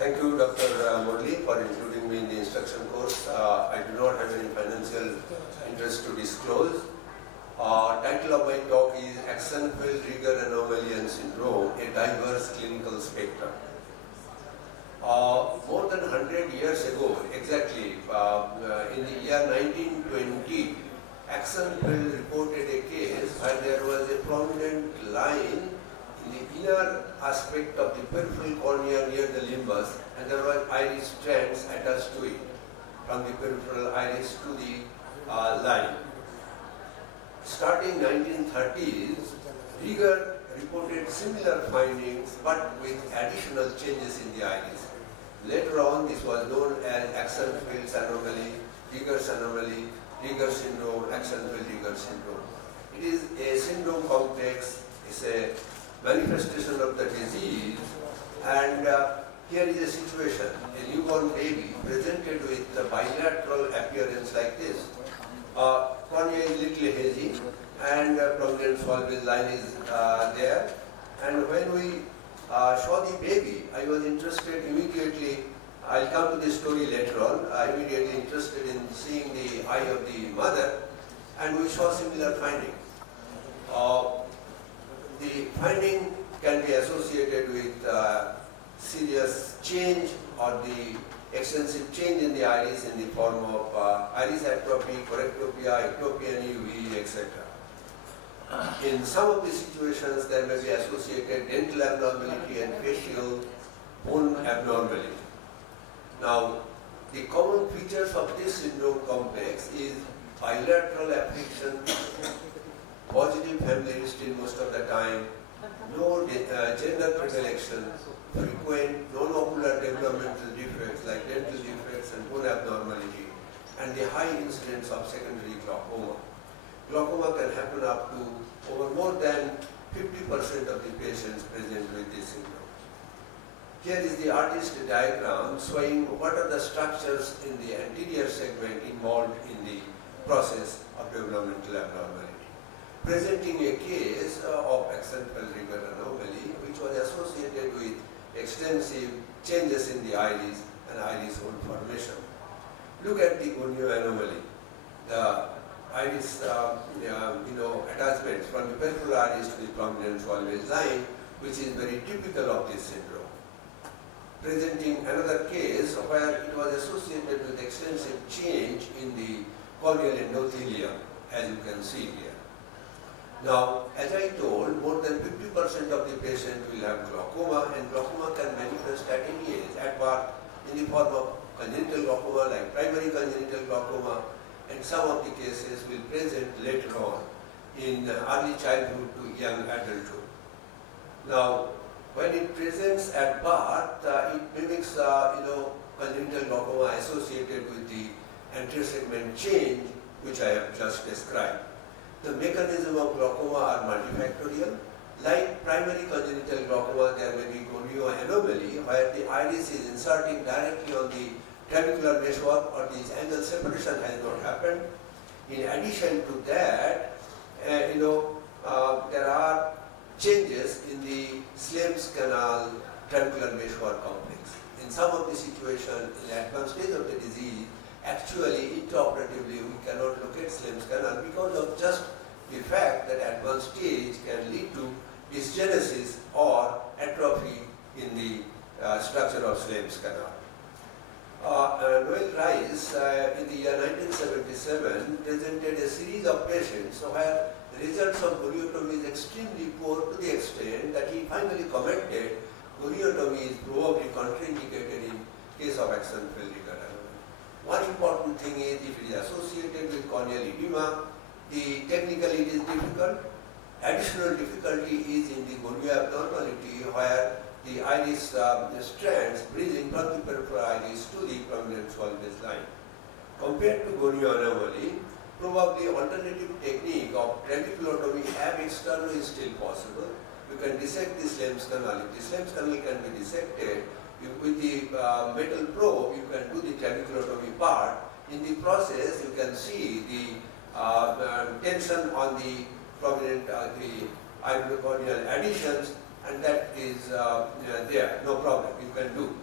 Thank you, Dr. Murli, for including me in the instruction course. I do not have any financial interest to disclose. Title of my talk is Axenfeld, Rieger Anomaly and Syndrome, a diverse clinical spectrum. More than 100 years ago, exactly, in the year 1920, Axenfeld reported a case where there was a prominent line in the inner aspect of the peripheral cornea near the limbus, and there were iris strands attached to it, from the peripheral iris to the line. Starting 1930s, Rieger reported similar findings but with additional changes in the iris. Later on, this was known as Axenfeld's anomaly, Rieger's anomaly, Rieger syndrome, Axenfeld-Rieger syndrome. It is a syndrome complex, it's a manifestation of the disease, and here is a situation. A newborn baby presented with a bilateral appearance like this. Cornea is little hazy and prominent solvable line is there. And when we saw the baby, I was interested immediately. I'll come to this story later on. Immediately interested in seeing the eye of the mother, and we saw similar finding. The finding can be associated with serious change or the extensive change in the iris in the form of iris atrophy, correctopia, ectopia, UV, etc. In some of the situations, there may be associated dental abnormality and facial bone abnormality. Now, the common features of this syndrome complex is bilateral affliction, positive family history most of the time, no gender predilection, frequent non-ocular developmental defects like dental defects and bone abnormality, and the high incidence of secondary glaucoma. Glaucoma can happen up to over more than 50% of the patients present with this syndrome. Here is the artist diagram showing what are the structures in the anterior segment involved in the process of developmental abnormality. Presenting a case of Axenfeld-Rieger anomaly, which was associated with extensive changes in the iris and iris hole formation. Look at the gonio anomaly. The iris, attachments from the peripheral iris to the prominent solvage line, which is very typical of this syndrome. Presenting another case where it was associated with extensive change in the corneal endothelium, as you can see here. Now, as I told, more than 50% of the patient will have glaucoma, and glaucoma can manifest at any age, at birth, in the form of congenital glaucoma, like primary congenital glaucoma, and some of the cases will present later on in early childhood to young adulthood. Now, when it presents at birth, it mimics, congenital glaucoma associated with the anterior segment change, which I have just described. The mechanism of glaucoma are multifactorial. Like primary congenital glaucoma, there may be gonio anomaly, where the iris is inserting directly on the trabecular meshwork, or this angle separation has not happened. In addition to that, there are changes in the Slem's canal trabecular meshwork complex. In some of the situations, in the advanced stage of the disease, actually, intraoperatively, we cannot locate Slem's canal because of just the fact that advanced stage can lead to dysgenesis or atrophy in the structure of Slem's canal. Noel Rice, in the year 1977, presented a series of patients where the results of goniotomy is extremely poor, to the extent that he finally commented goniotomy is probably contraindicated in case of Axenfeld-Rieger anomaly. One important thing is, if it is associated with corneal edema, technically it is difficult. Additional difficulty is in the gonio abnormality, where the iris strands bridging from the peripheral iris to the prominent solvage line. Compared to gonio anomaly, probably alternative technique of trabeculotomy ab externo is still possible. You can dissect the Slem's canal. If the Slem's canal can be dissected, with the metal probe, you can do the trabeculotomy part. In the process, you can see the tension on the prominent iridocorneal adhesions, and that is there, no problem, you can do.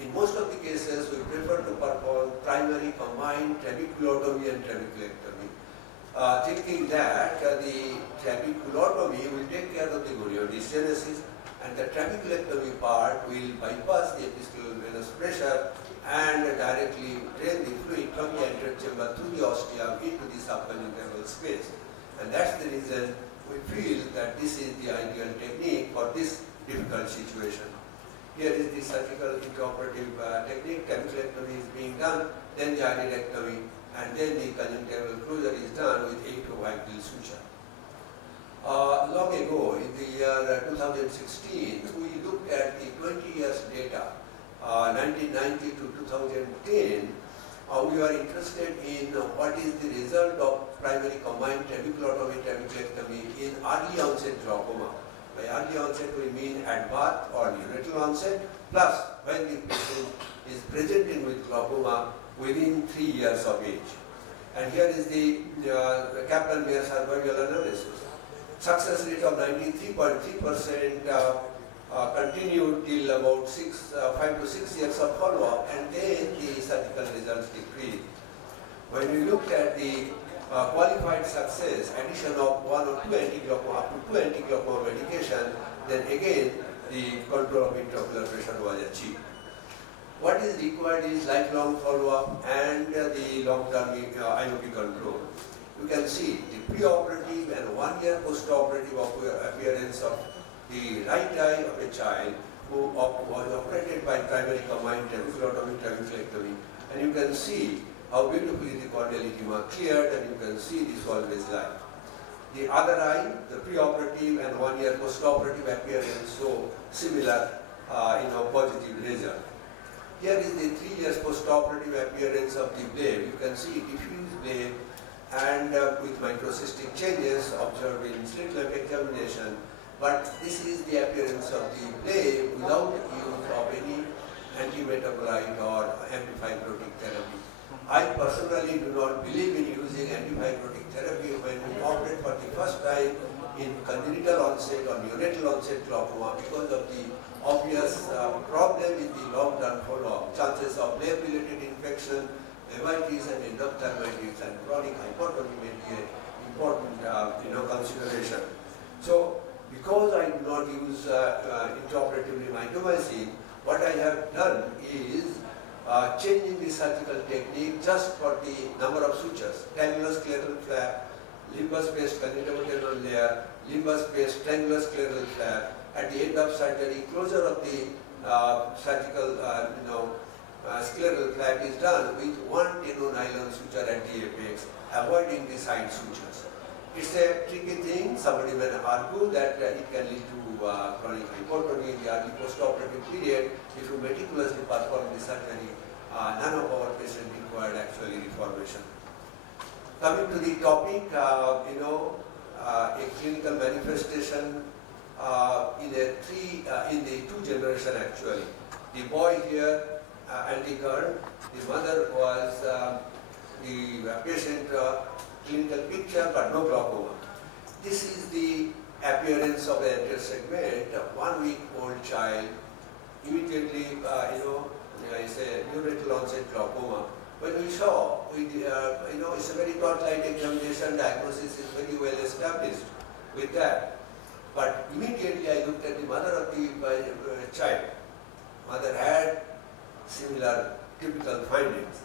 In most of the cases, we prefer to perform primary combined trabeculotomy and trabeculectomy, thinking that the trabeculotomy will take care of the goniodystenesis and the trabeculectomy part will bypass the episcleral venous pressure and directly drain the fluid from the anterior chamber through the ostium into the subconjunctival space. And that's the reason we feel that this is the ideal technique for this difficult situation. Here is the surgical intraoperative technique. Trabeculectomy is being done, then the iridectomy, and then the conjunctival closure is done with atriovital suture. Long ago, in the year 2016, we looked at the 20 years data, 1990 to 2010. We were interested in what is the result of primary combined trabeculotomy, trabeculectomy in early onset glaucoma. By early onset, we mean at birth or neonatal onset, plus when the patient is presenting with glaucoma within 3 years of age. And here is the Kaplan-Meier survival analysis. Success rate of 93.3% continued till about 5 to 6 years of follow-up, and then the surgical results decreased. When we looked at the qualified success, addition of 1 or 2 anti-glaucoma, up to 2 anti-glaucoma medication, then again the control of intraocular pressure was achieved. What is required is lifelong follow-up and the long-term IOP control. You can see the pre-operative and 1 year post-operative appearance of the right eye of a child who was operated by primary combined trabeculotomy, trabeculectomy, and you can see how beautifully the corneal edema cleared, and you can see this always light. The other eye, the pre-operative and 1 year post-operative appearance, so similar positive result. Here is the 3 years post-operative appearance of the blade. You can see diffuse blade and with microcystic changes observed in slit lamp examination. But this is the appearance of the blade without use of any anti-metabolite or antifibrotic therapy. I personally do not believe in using antifibrotic therapy when we operate for the first time in congenital onset or neonatal onset glaucoma because of the obvious problem in the long-term follow-up, chances of blade-related infection, uveitis and endophthalmitis, and chronic hypertrophy may be an important consideration. So, because I do not use intraoperatively mitomycin, what I have done is changing the surgical technique just for the number of sutures, triangular-scleral flap, limbus-based conjunctival layer, limbus-based triangular-scleral flap. At the end of surgery, closure of the surgical scleral flap is done with 1 tenonylon suture at the apex, avoiding the side sutures. It's a tricky thing. Somebody may argue that it can lead to chronic hypertrophy in the early post-operative period. If you meticulously perform the surgery, none of our patients required actually reformation. Coming to the topic, a clinical manifestation in the 2 generation actually. The boy here and the girl, the mother was the patient clinical picture but no glaucoma. This is the appearance of the anterior segment, a 1-week-old child, immediately it's a neonatal onset glaucoma. When we saw, it's a very thought-light examination, diagnosis is very well established with that. But immediately I looked at the mother of the child. Mother had similar typical findings.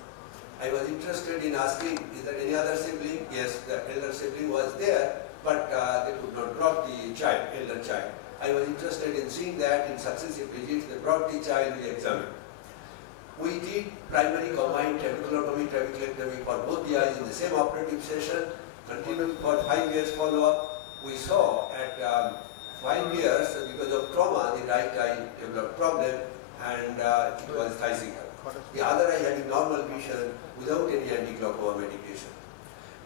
I was interested in asking, is there any other sibling? Yes, the elder sibling was there, but they could not drop the child, elder child. I was interested in seeing that in successive visits. They brought the child, we examined. We did primary combined trabeculotomy, trabeculectomy for both the eyes in the same operative session, continued for 5 years follow-up. We saw at 5 years, because of trauma, the right eye developed problem and it was thiasical. The other eye having normal vision without any anti-glaucoma medication.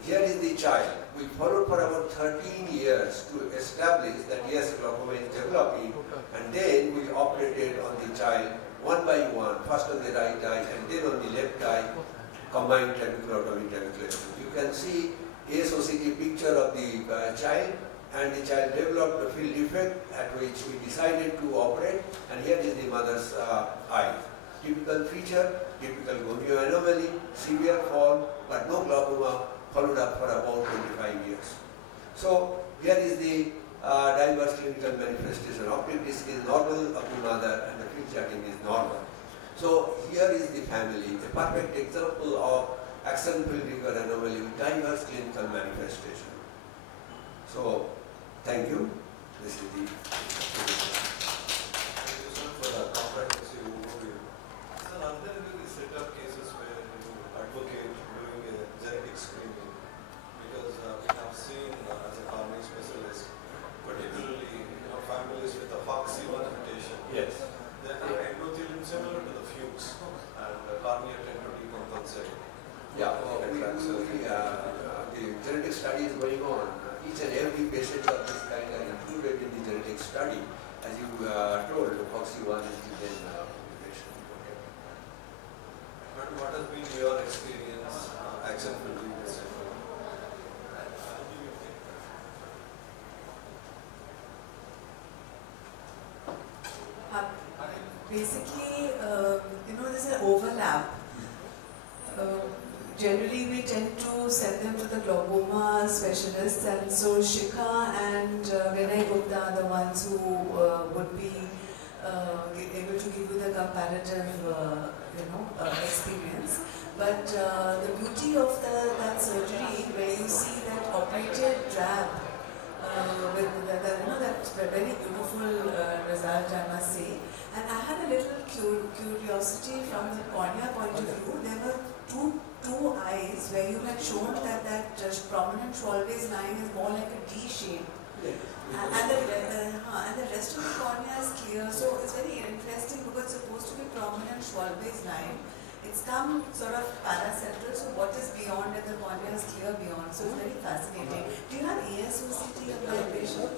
Here is the child. We followed for about 13 years to establish that yes, glaucoma is developing, and then we operated on the child one by one, first on the right eye and then on the left eye, combined trabeculotomy, trabeculectomy. You can see ASOCT picture of the child, and the child developed a field defect at which we decided to operate, and here is the mother's eye. typical feature, typical gonio anomaly, severe fall, but no glaucoma, followed up for about 25 years. So here is the diverse clinical manifestation. Optic disc is normal, acuminata, and the field chatting is normal. So here is the family, a perfect example of Axenfeld Rieger anomaly with diverse clinical manifestation. So thank you. This is the for the comprehensive overview. So are there any set of cases where you advocate doing a genetic screening? Because we have seen as a cornea specialist, particularly families with a FOXC1 mutation. yes. They have endothelium similar to the fuchs, and the cornea tend to decompensate. Yeah, the genetic study is going on. Each and every patient of this kind are included in the genetic study. As you told, the FOXC1 is within mutation. Okay. But what has been your experience, Axenfeld Rieger syndrome? Basically, there's an overlap. Generally, we tend to send them to the glaucoma specialists, and so Shikha and Vinay Gupta are the ones who would be able to give you the comparative, experience. But the beauty of that surgery, where you see that operated drab, with that very beautiful result, I must say. And I had a little curiosity from the cornea point of view. There were two eyes where you had shown that prominent Schwalbe's line is more like a D shape. And the rest of the cornea is clear. So it's very interesting because it's supposed to be prominent Schwalbe's line. It's come sort of paracentral, so what is beyond and the cornea is clear beyond. So it's very fascinating. Do you have ASOCT in my patient?